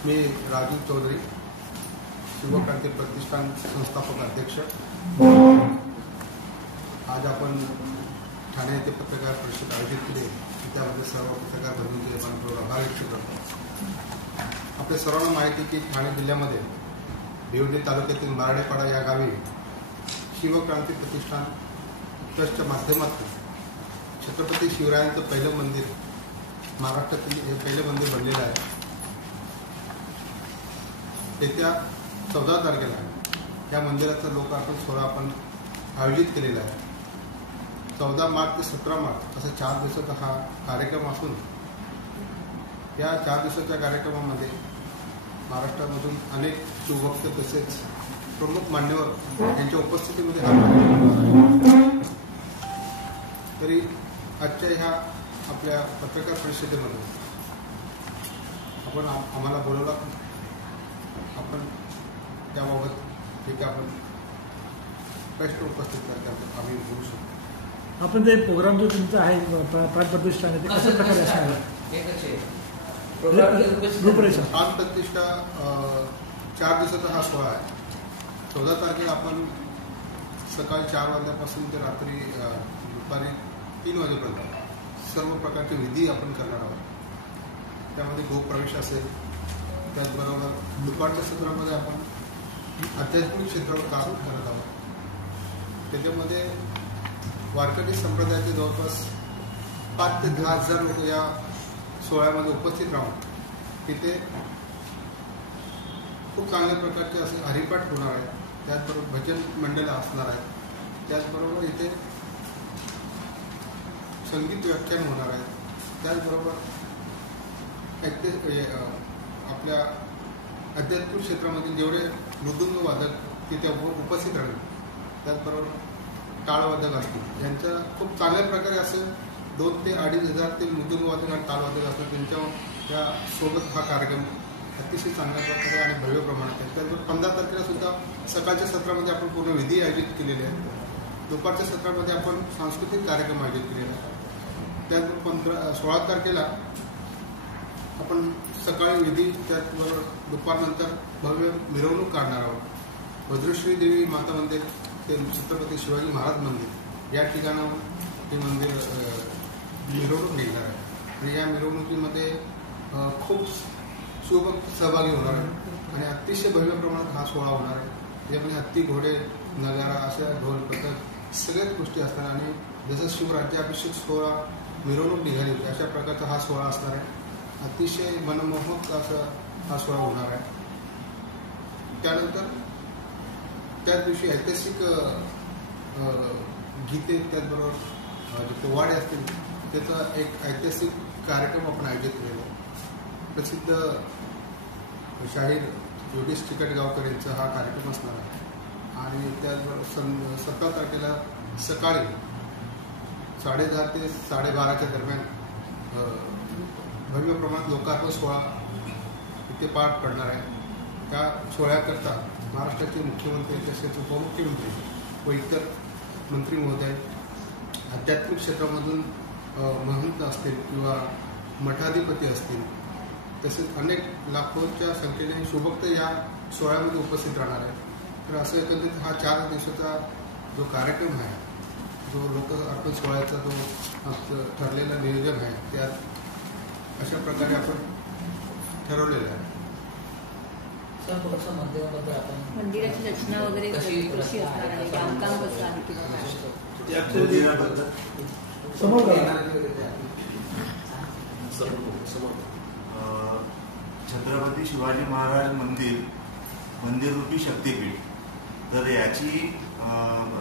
मी राजू चौधरी, शिवक्रांती प्रतिष्ठान संस्थापक अध्यक्ष। आज आपण ठाणे येथे पत्रकार परिषद आयोजित केली, त्यामध्ये सर्व पत्रकार बंधूंचे आपण आभार व्यक्त करतो। आपल्या सर्वांना माहिती की ठाणे जिल्ह्यामध्ये भिवंडी तालुक्यातील मारडेपाडा या गावी शिवक्रांती प्रतिष्ठान ट्रस्टच्या माध्यमातून छत्रपती शिवरायांचं पहिलं मंदिर, महाराष्ट्रातील हे पहिलं मंदिर बनलेलं आहे। येत्या 14 तारखेला या मंदिराचा लोकार्पण सोहळा आपण आयोजित केलेला आहे। 14 मार्च ते 17 मार्च असा 4 दिवसाचा हा कार्यक्रम असून या 4 दिवसाच्या कार्यक्रमामध्ये महाराष्ट्रामधून अनेक शिवभक्त तसेच प्रमुख मान्यवर यांच्या उपस्थितीमध्ये हा कार्यक्रम आहे। तरी आजच्या ह्या आपल्या पत्रकार परिषदेमध्ये आपण आम्हाला बोलवला, आपण त्याबाबत ठीक आपण प्रश्न उपस्थित करतात आम्ही बोलू शकतो। आपण जे प्रोग्राम जो तुमचा आहे प्राण प्रतिष्ठा ते कशा प्रकारे असणार आहे? प्राण प्रतिष्ठा 4 दिवसाचा हा सोहळा आहे। 14 तारखेला आपण सकाळी 4 वाजल्यापासून ते रात्री दुपारी 3 वाजेपर्यंत सर्व प्रकारचे विधी आपण करणार आहोत। त्यामध्ये गोप्रवेश असेल, त्याचबरोबर दुपारच्या सत्रामध्ये आपण आध्यात्मिक क्षेत्रावर काम करत आहोत। त्याच्यामध्ये वारकरी संप्रदायाचे जवळपास 5 ते 10 हजार लोक या सोहळ्यामध्ये उपस्थित राहून तिथे खूप चांगल्या प्रकारचे असे हरिपाठ होणार आहेत, त्याचबरोबर भजन मंडळ असणार आहेत, त्याचबरोबर इथे संगीत व्याख्यान होणार आहेत, त्याचबरोबर आपल्या आध्यात्मिक क्षेत्रामध्ये जेवढे मृदुंग वादक तिथे उपस्थित राहतील, त्याचबरोबर टाळवादक असतील, यांच्या खूप चांगल्या प्रकारे असं 2 ते 2.5 हजार ते मृदुंग वादक आणि टाळवादक असतात, त्यांच्या या सोबत हा कार्यक्रम अतिशय चांगल्या प्रकारे आणि भव्य प्रमाणात आहे। त्याचबरोबर 15 तारखेला सुद्धा सकाळच्या सत्रामध्ये आपण पूर्ण विधी आयोजित केलेले आहेत, दुपारच्या सत्रामध्ये आपण सांस्कृतिक कार्यक्रम आयोजित केलेले आहेत। त्याचबरोबर 16 तारखेला आपण सकाळी विधी, त्याचबरोबर दुपारनंतर भव्य मिरवणूक काढणार आहोत। वज्रश्री देवी माता मंदिर ते छत्रपती शिवाजी महाराज मंदिर या ठिकाणाहून हे मंदिर मिरवणूक निघणार आहे आणि या मिरवणुकीमध्ये खूप शिवभक्त सहभागी होणार आहे आणि अतिशय भव्य प्रमाणात हा सोहळा होणार आहे। त्याच्यामध्ये हत्ती, घोडे, नगारा अशा ढोल पथक सगळ्याच गोष्टी असणार आणि जसं शिवराज्याभिषेक सोहळा मिरवणूक निघाली अशा प्रकारचा हा सोहळा असणार आहे। अतिशय मनमोहक असा हा सोहळा होणार आहे। त्यानंतर त्याच दिवशी ऐतिहासिक गीते, त्याचबरोबर जे पोवाडे असतील त्याचा एक ऐतिहासिक कार्यक्रम आपण आयोजित केलेला आहे। प्रसिद्ध शाहीर योगेश चिकटगावकर यांचा हा कार्यक्रम असणार आहे आणि त्याचबरोबर 17 तारखेला सकाळी 10:30 ते 12:30च्या दरम्यान भव्य प्रमाणात लोकार्पण सोहळा इथे पार पडणार आहे। त्या सोहळ्याकरता महाराष्ट्राचे मुख्यमंत्री तसेच उपमुख्यमंत्री व इतर मंत्री महोदय, आध्यात्मिक क्षेत्रामधून महंत असतील किंवा मठाधिपती असतील, तसेच अनेक लाखोंच्या संख्येने शिवभक्त या सोहळ्यामध्ये उपस्थित राहणार आहेत। तर असं एकंदरीत हा 4 दिवसाचा जो कार्यक्रम आहे, जो लोकार्पण सोहळ्याचा जो ठरलेला नियोजन आहे, त्यात अशा प्रकारे आपण ठरवलेलं आहे। मंदिराची रचना वगैरे कशी असणार आहे, बांधकाम कसं आहे किंवा छत्रपती शिवाजी महाराज मंदिर रूपी शक्तीपीठ, तर याची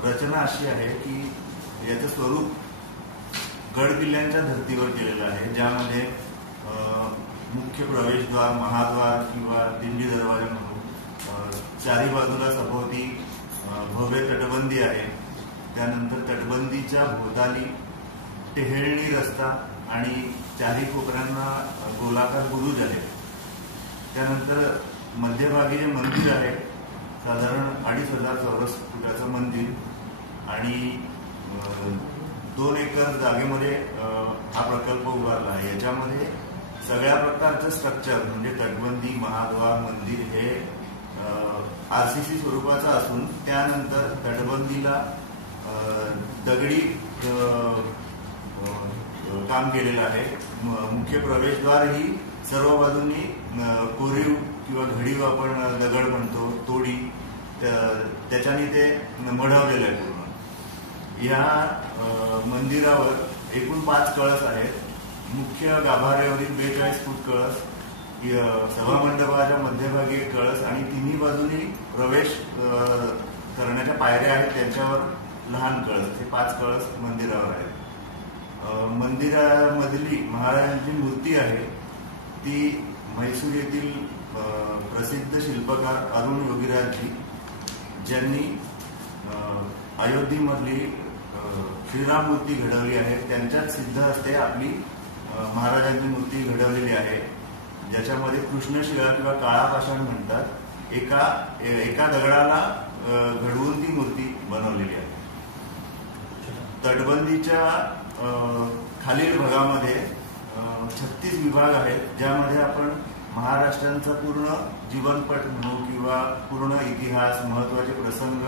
रचना अशी आहे की याचं स्वरूप गड किल्ल्यांच्या धर्तीवर केलेलं आहे, ज्यामध्ये मुख्य प्रवेशद्वार, महाद्वार किंवा दिंडी दरवाजा म्हणून चारी बाजूला सभोवती भव्य तटबंदी आहे। त्यानंतर तटबंदीच्या भोवताली टेहेळणी रस्ता आणि चारी कोपऱ्यांना गोलाकार बुरुज आहे। त्यानंतर मध्यभागी जे मंदिर आहे, साधारण 2,500 चौरस फुटाचं मंदिर आणि 2 एकर जागेमध्ये हा प्रकल्प उभारला आहे। याच्यामध्ये सगळ्या प्रकारचं स्ट्रक्चर म्हणजे तटबंदी, महाद्वार, मंदिर हे RCC स्वरूपाचं असून त्यानंतर तटबंदीला दगडी काम केलेलं आहे. मुख्य प्रवेशद्वार ही सर्व बाजूंनी कोरीव किंवा घडीव आपण दगड म्हणतो, तोडी, त्याच्याने ते मढवलेलं आहे पूर्ण. या मंदिरावर एकूण 5 कळस आहेत. मुख्य गाभाऱ्यावरील 42 फूट कळस, सभामंडपाच्या मध्यभागी एक कळस आणि तिन्ही बाजूनी प्रवेश करण्याच्या पायऱ्या आहेत त्यांच्यावर लहान कळस, हे 5 कळस मंदिरावर आहेत. मंदिरामधली महाराजांची मूर्ती आहे ती म्हैसूर येथील प्रसिद्ध शिल्पकार अरुण योगीराजजी, ज्यांनी अयोध्येमधली श्रीराम मूर्ती घडवली आहे, त्यांच्याच सिद्ध हस्ते आपली महाराजांची मूर्ती घडवलेली आहे, ज्याच्यामध्ये कृष्णशिला किंवा काळा पाषाण म्हणतात, एका दगडाला घडवून ती मूर्ती बनवलेली आहे. तटबंदीच्या खालील भागामध्ये 36 विभाग आहेत, ज्यामध्ये आपण महाराष्ट्रांचा पूर्ण जीवनपट म्हणू किंवा पूर्ण इतिहास, महत्वाचे प्रसंग,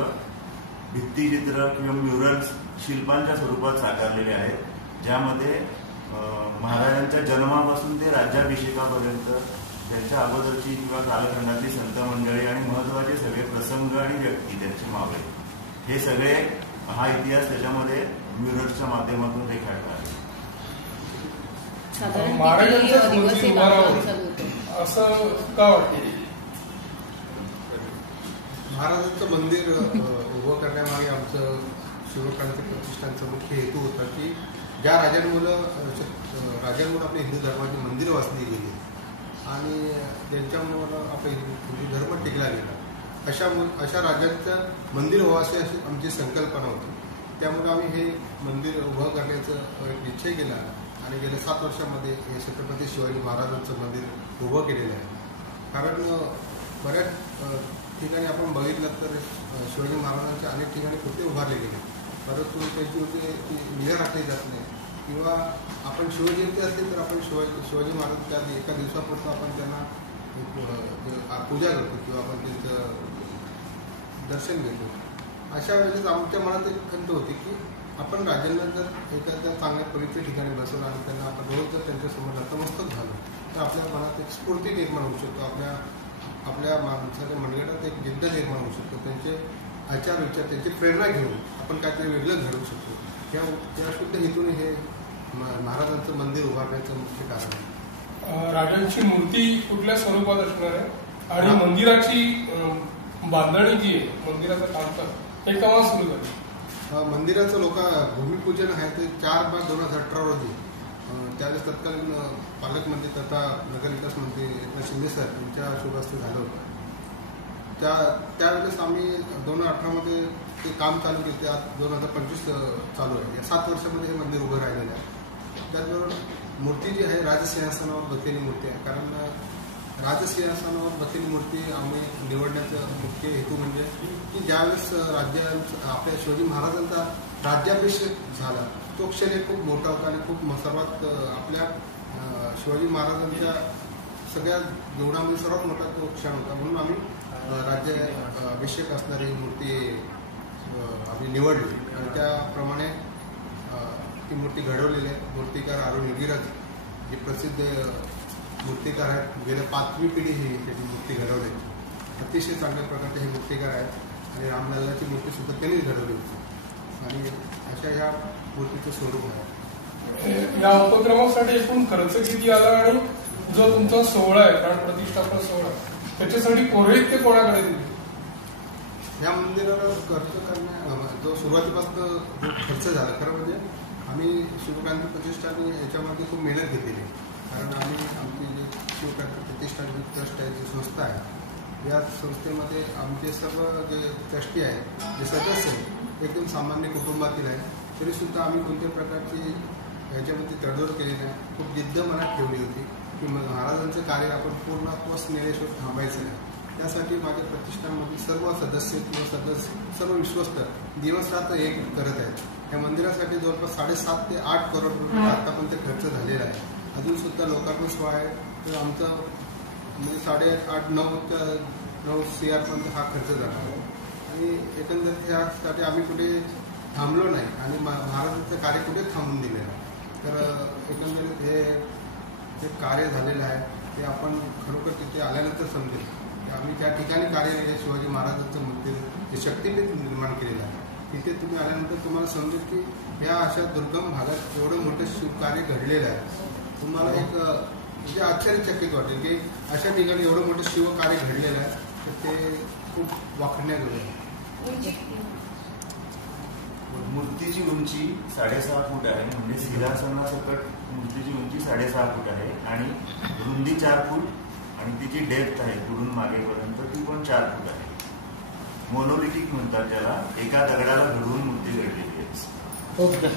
भित्तिचित्र किंवा म्युरल्स शिल्पांच्या स्वरूपात साकारलेले आहेत, ज्यामध्ये महाराजांच्या जन्मापासून ते राज्याभिषेकापर्यंत त्यांच्या अगोदरची किंवा कालखंडातली संत मंडळी आणि महत्वाचे सगळे प्रसंग आणि व्यक्ती त्यांचे मावळे, हे सगळे हा इतिहास त्याच्यामध्ये म्युरल्सच्या माध्यमातून रेखाटला आहे. असं का वाटतं? महाराजांचं मंदिर उभं करण्यामागे आमचं शिवक्रांती प्रतिष्ठानचा मुख्य हेतू होता की ज्या राजांमुळे आपल्या हिंदू धर्माची मंदिरं वाचली गेली आणि त्यांच्यामुळं आपला हिंदू धर्म टिकला गेला, अशा राज्याचं मंदिर व्हावं अशी आमची संकल्पना होती. त्यामुळे आम्ही हे मंदिर उभं करण्याचं एक निश्चय केला आणि गेल्या 7 वर्षामध्ये हे छत्रपती शिवाजी महाराजांचं मंदिर उभं केलेलं आहे. कारण बऱ्याच ठिकाणी आपण बघितलं तर शिवाजी महाराजांच्या अनेक ठिकाणी पुतळे उभारले गेले, परंतु त्यांची ती निगा राखली जात नाही किंवा आपण शिवजयंती असली तर आपण शिवाजी महाराजांच्या एका दिवसापुरतं आपण त्यांना पूजा करतो किंवा आपण त्यांचं दर्शन घेतो. अशा वेळेस आमच्या मनात एक खंत होती की आपण राज्यांना जर एखाद्या चांगल्या पवित्र ठिकाणी बसवलं आणि त्यांना आपण रोज जर त्यांच्यासमोर नतमस्तक झालो तर आपल्या मनात एक स्फूर्ती निर्माण होऊ शकतो, आपल्या माणसाच्या मनगटात एक जिद्द निर्माण होऊ शकतो, त्यांचे आचार विचार, त्यांची प्रेरणा घेऊन आपण काहीतरी वेगळं घडवू शकतो. त्या शुद्ध हेतूने हे महाराजांचं मंदिर उभारण्याचं मुख्य कारण आहे. राजांची मूर्ती कुठल्या स्वरूपात असणार आहे आणि मंदिराची बांधणी जी आहे, मंदिराचं काम हे केव्हा सुरू झालं? मंदिराचं भूमिपूजन आहे ते 4/5/2018 रोजी त्यावेळेस तत्कालीन पालकमंत्री तथा नगरविकास मंत्री एकनाथ शिंदे सर यांच्या शुभ हस्ते झालं होतं. त्यावेळेस आम्ही 2018 ते काम चालू केले, ते आज 2025 चालू आहे. या 7 वर्षामध्ये हे मंदिर उभं राहिलेलं आहे. त्याचबरोबर मूर्ती जी आहे राजसिंहासनावर बसलेली मूर्ती आहे. कारण राजसिंहासनावर बसलेली मूर्ती आम्ही निवडण्याचा मुख्य हेतू म्हणजे की ज्यावेळेस आपल्या शिवाजी महाराजांचा राज्याभिषेक झाला तो क्षण खूप मोठा होता आणि खूप सर्वात आपल्या शिवाजी महाराजांच्या सगळ्या जीवनामध्ये सर्वात मोठा तो क्षण होता. म्हणून आम्ही राज्याभिषेक असणारी मूर्ती आम्ही निवडली आणि त्याप्रमाणे ती मूर्ती घडवलेली आहे. मूर्तिकार अरुण योगीराज जे प्रसिद्ध मूर्तिकार आहेत, गेल्या 5वी पिढी ही त्याची मूर्ती घडवली, अतिशय चांगल्या प्रकारचे हे मूर्तिकार आहेत आणि रामलल्लाची मूर्ती सुद्धा त्यांनीच घडवली होती आणि अशा ह्या मूर्तीचं स्वरूप आहे. या उपक्रमासाठी एकूण खर्च किती आला आणि जो तुमचा सोहळा आहे प्राण प्रतिष्ठापना सोहळा त्याच्यासाठी पुरोहित ते कोणाकडे दिले? या मंदिराला खर्च करण्या जो सुरुवातीपासून जो खर्च झाला खरं म्हणजे आम्ही शिवक्रांती प्रतिष्ठान याच्यामध्ये खूप मेहनत घेतलेली, कारण आम्ही आमची जे शिवक्रांती प्रतिष्ठान ट्रस्ट आहे, जी संस्था आहे, या संस्थेमध्ये आमचे सर्व जे ट्रस्टी आहेत, जे सदस्य आहेत, एकदम सामान्य कुटुंबातील आहे, तरीसुद्धा आम्ही कोणत्याही प्रकारची ह्याच्यामध्ये तडजोड केली नाही. खूप जिद्द मनात ठेवली होती की महाराजांचं कार्य आपण पूर्णत्वास नेल्याशिवाय थांबायचं नाही. त्यासाठी माझ्या प्रतिष्ठानमधील सर्व सदस्य किंवा सर्व विश्वस्त दिवसरात्र एक करत आहेत. या मंदिरासाठी जवळपास 7.5 ते 8 करोड रुपये आतापर्यंत खर्च झालेला आहे अजून सुद्धा लोकार्पण सोहळा आहे. तर आमचा म्हणजे 8.5-9 CR हा खर्च झाला आणि एकंदरीत ह्यासाठी आम्ही कुठे थांबलो नाही आणि महाराजांचं कार्य कुठे थांबून दिलेलं आहे. तर एकंदरीत हे जे कार्य झालेलं आहे ते आपण खरोखर तिथे आल्यानंतर समजेल की आम्ही त्या ठिकाणी कार्य केले. शिवाजी महाराजांचं मंदिर जे शक्तीपीठ निर्माण केलेलं आहे तिथे तुम्ही आल्यानंतर तुम्हाला समजेल की ह्या अशा दुर्गम भागात एवढं मोठं शिवकार्य घडलेलं आहे. तुम्हाला एक म्हणजे आश्चर्यचकित वाटेल की अशा ठिकाणी एवढं मोठं शिवकार्य घडलेलं आहे तर ते खूप वाखण्याजोगं आहे. मूर्तीची उंची 6.5 फूट आहे, म्हणजे सिंहासनासकट मूर्तीची उंची 6.5 फूट आहे आणि रुंदी 4 फूट आणि तिची डेप्थ आहे पुढून मागेपर्यंत ती पण 4 फूट आहे. मोनोलिथिक म्हणतात ज्याला, एका दगडाला घडवून मूर्ती घडलेली आहे. ओके.